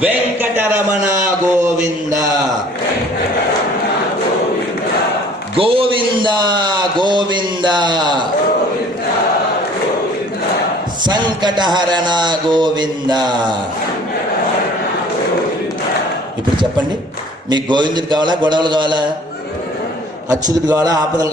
వెంకటరమణ గోవింద. గోవింద గోవింద. సంకటహరణ గోవింద. ఇప్పుడు చెప్పండి మీకు గోవిందుడు కావాలా గొడవలు కావాలా? అచ్యుతుడు కావాలా ఆపదలు